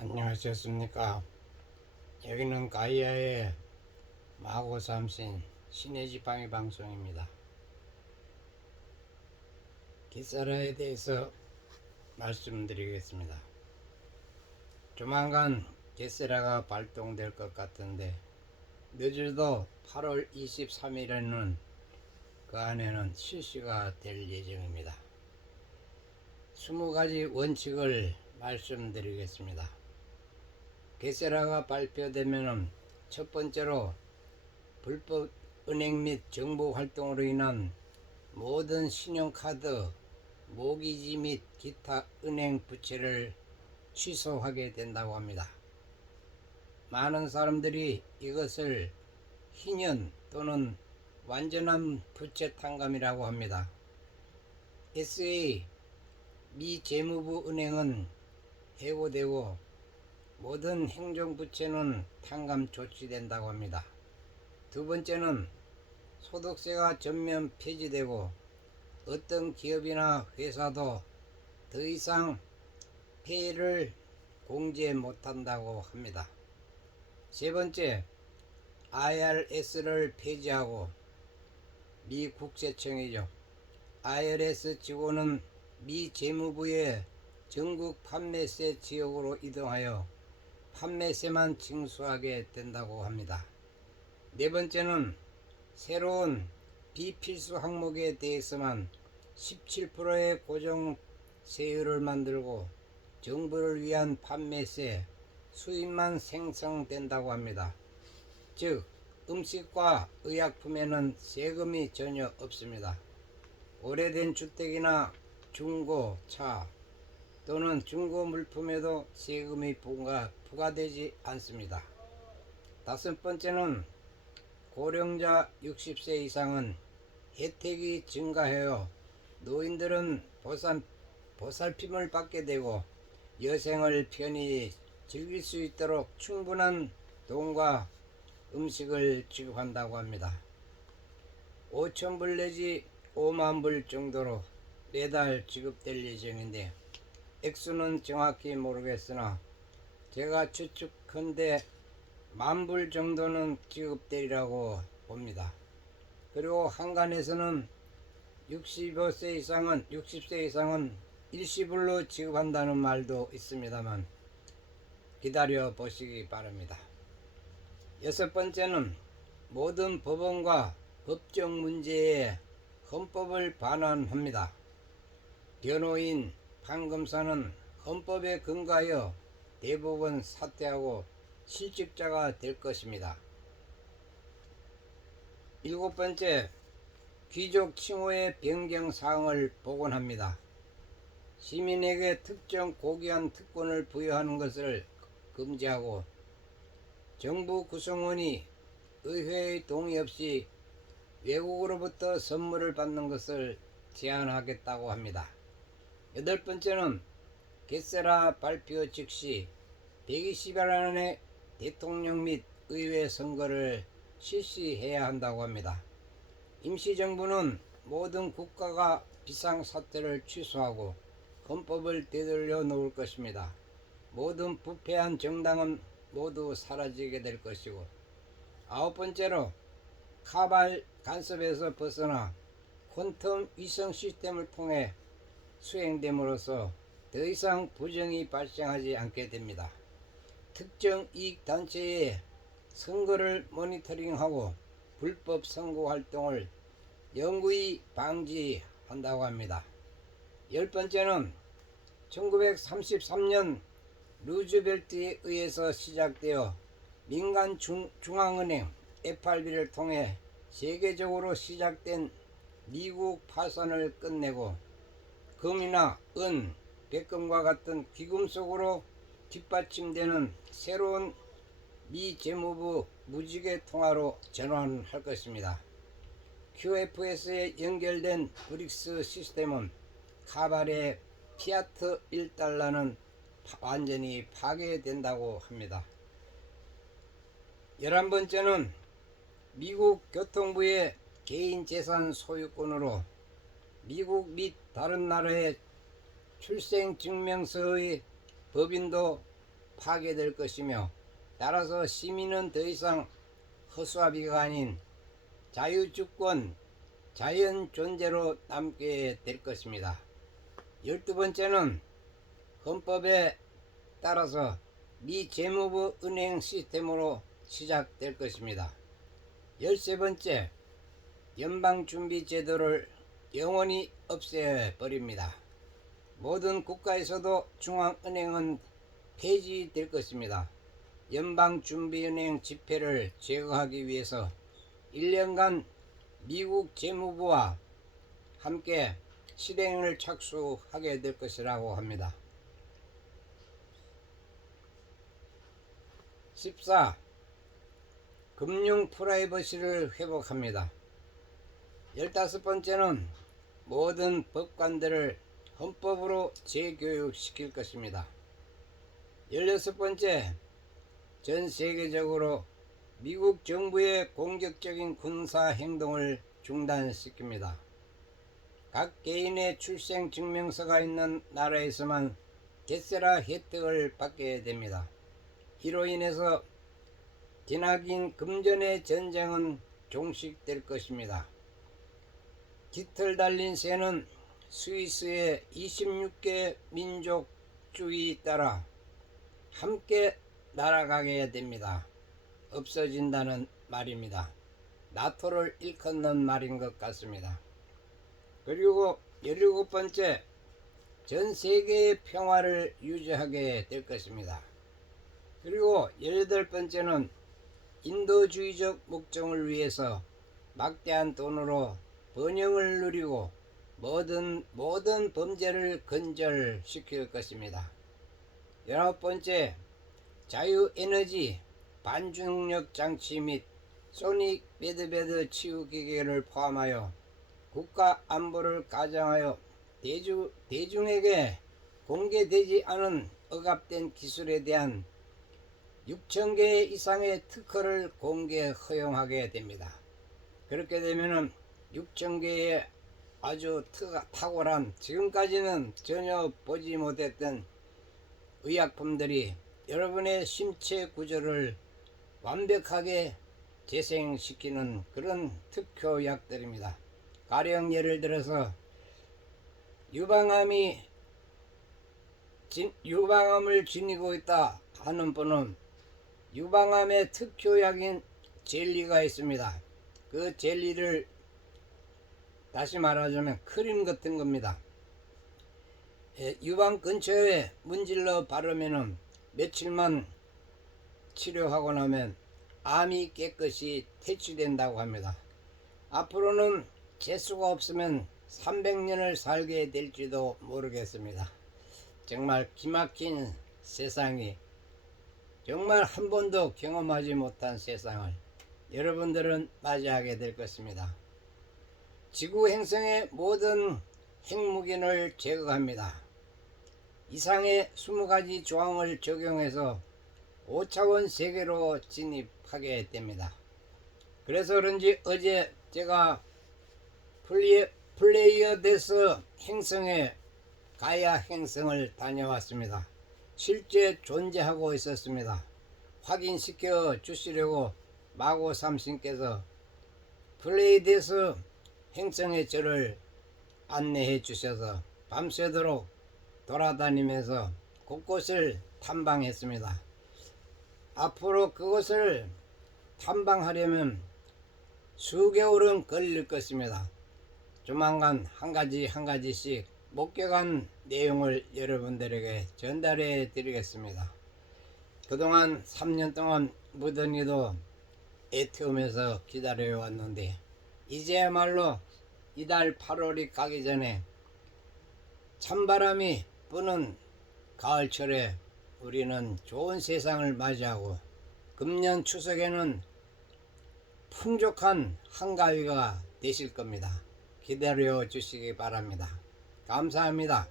안녕하셨습니까? 여기는 가이아의 마고 삼신 신의 지팡이 방송입니다. 기사라에 대해서 말씀드리겠습니다. 조만간 게세라가 발동될 것 같은데 늦어도 8월 23일에는 그 안에는 실시가 될 예정입니다. 20가지 원칙을 말씀드리겠습니다. 게세라가 발표되면 첫 번째로 불법 은행 및 정보 활동으로 인한 모든 신용카드, 모기지 및 기타 은행 부채를 취소하게 된다고 합니다. 많은 사람들이 이것을 희년 또는 완전한 부채 탕감이라고 합니다. SA 미 재무부 은행은 해고되고 모든 행정부채는 탕감 조치된다고 합니다. 두 번째는 소득세가 전면 폐지되고 어떤 기업이나 회사도 더 이상 폐해를 공제 못한다고 합니다. 세 번째, IRS를 폐지하고 미 국세청이죠. IRS 직원은 미 재무부의 전국 판매세 지역으로 이동하여 판매세만 징수하게 된다고 합니다. 네 번째는 새로운 비필수 항목에 대해서만 17%의 고정 세율을 만들고 정부를 위한 판매세, 수입만 생성된다고 합니다. 즉, 음식과 의약품에는 세금이 전혀 없습니다. 오래된 주택이나 중고차 또는 중고 물품에도 세금이 부과되지 않습니다. 다섯 번째는 고령자 60세 이상은 혜택이 증가하여 노인들은 보살핌을 받게 되고 여생을 편히 즐길 수 있도록 충분한 돈과 음식을 지급한다고 합니다. 5,000불 내지 50,000불 정도로 매달 지급될 예정인데 액수는 정확히 모르겠으나 제가 추측컨대 10,000불 정도는 지급되리라고 봅니다. 그리고 한간에서는 60세 이상은 일시불로 지급한다는 말도 있습니다만 기다려 보시기 바랍니다. 여섯 번째는 모든 법원과 법정 문제에 헌법을 반환합니다. 변호인, 판검사는 헌법에 근거하여 대법원 사퇴하고 실직자가 될 것입니다. 일곱 번째, 귀족 칭호의 변경 사항을 복원합니다. 시민에게 특정 고귀한 특권을 부여하는 것을 금지하고 정부 구성원이 의회의 동의 없이 외국으로부터 선물을 받는 것을 제한하겠다고 합니다. 여덟 번째는 게세라 발표 즉시 120일 안에 대통령 및 의회 선거를 실시해야 한다고 합니다. 임시정부는 모든 국가가 비상사태를 취소하고 헌법을 되돌려 놓을 것입니다. 모든 부패한 정당은 모두 사라지게 될 것이고, 아홉 번째로 카발 간섭에서 벗어나 퀀텀 위성 시스템을 통해 수행됨으로써 더 이상 부정이 발생하지 않게 됩니다. 특정 이익단체의 선거를 모니터링하고 불법 선거 활동을 영구히 방지한다고 합니다. 열 번째는 1933년 루즈벨트에 의해서 시작되어 민간 중앙은행 FRB를 통해 세계적으로 시작된 미국 파산을 끝내고 금이나 은, 백금과 같은 귀금속으로 뒷받침되는 새로운 미 재무부 무지개 통화로 전환할 것입니다. QFS에 연결된 브릭스 시스템은 카발의 피아트 1달러는 완전히 파괴된다고 합니다. 11번째는 미국 교통부의 개인 재산 소유권으로 미국 및 다른 나라의 출생증명서의 법인도 파괴될 것이며, 따라서 시민은 더 이상 허수아비가 아닌 자유주권 자연 존재로 남게 될 것입니다. 12번째는 헌법에 따라서 미재무부 은행 시스템으로 시작될 것입니다. 13번째, 연방준비제도를 영원히 없애버립니다. 모든 국가에서도 중앙은행은 폐지될 것입니다. 연방준비은행 지폐를 제거하기 위해서 1년간 미국 재무부와 함께 실행을 착수하게 될 것이라고 합니다. 14. 금융 프라이버시를 회복합니다. 15번째는 모든 법관들을 헌법으로 재교육시킬 것입니다. 16번째, 전 세계적으로 미국 정부의 공격적인 군사 행동을 중단시킵니다. 각 개인의 출생 증명서가 있는 나라에서만 게세라 혜택을 받게 됩니다. 이로 인해서 기나긴 금전의 전쟁은 종식될 것입니다. 깃털 달린 새는 스위스의 26개 민족주의에 따라 함께 날아가게 됩니다. 없어진다는 말입니다. 나토를 일컫는 말인 것 같습니다. 그리고 17번째, 전 세계의 평화를 유지하게 될 것입니다. 그리고 18번째는 인도주의적 목적을 위해서 막대한 돈으로 번영을 누리고 모든 범죄를 근절시킬 것입니다. 19번째, 자유에너지, 반중력 장치 및 소닉 배드배드 치유기계를 포함하여 국가 안보를 가장하여 대중에게 공개되지 않은 억압된 기술에 대한 6,000개 이상의 특허를 공개 허용하게 됩니다. 그렇게 되면은 6,000개의 아주 탁월한, 지금까지는 전혀 보지 못했던 의약품들이 여러분의 신체 구조를 완벽하게 재생시키는 그런 특효약들입니다. 가령 예를 들어서 유방암을 지니고 있다 하는 분은 유방암의 특효약인 젤리가 있습니다. 그 젤리를 다시 말하자면 크림 같은 겁니다. 유방 근처에 문질러 바르면은 며칠만 치료하고 나면 암이 깨끗이 퇴치된다고 합니다. 앞으로는 재수가 없으면 300년을 살게 될지도 모르겠습니다. 정말 기막힌 세상이, 정말 한 번도 경험하지 못한 세상을 여러분들은 맞이하게 될 것입니다. 지구 행성의 모든 핵무기를 제거합니다. 이상의 20가지 조항을 적용해서 5차원 세계로 진입하게 됩니다. 그래서 그런지 어제 제가 플레이어데스 행성에 가야 행성을 다녀왔습니다. 실제 존재하고 있었습니다. 확인시켜 주시려고 마고 삼신께서 플레이어데스 행성에 저를 안내해 주셔서 밤새도록 돌아다니면서 곳곳을 탐방했습니다. 앞으로 그것을 탐방하려면 수개월은 걸릴 것입니다. 조만간 한 가지씩 목격한 내용을 여러분들에게 전달해 드리겠습니다. 그동안 3년 동안 무던히도 애태우면서 기다려 왔는데 이제야말로 이달 8월이 가기 전에 찬바람이 부는 가을철에 우리는 좋은 세상을 맞이하고 금년 추석에는 풍족한 한가위가 되실 겁니다. 기다려 주시기 바랍니다. 감사합니다.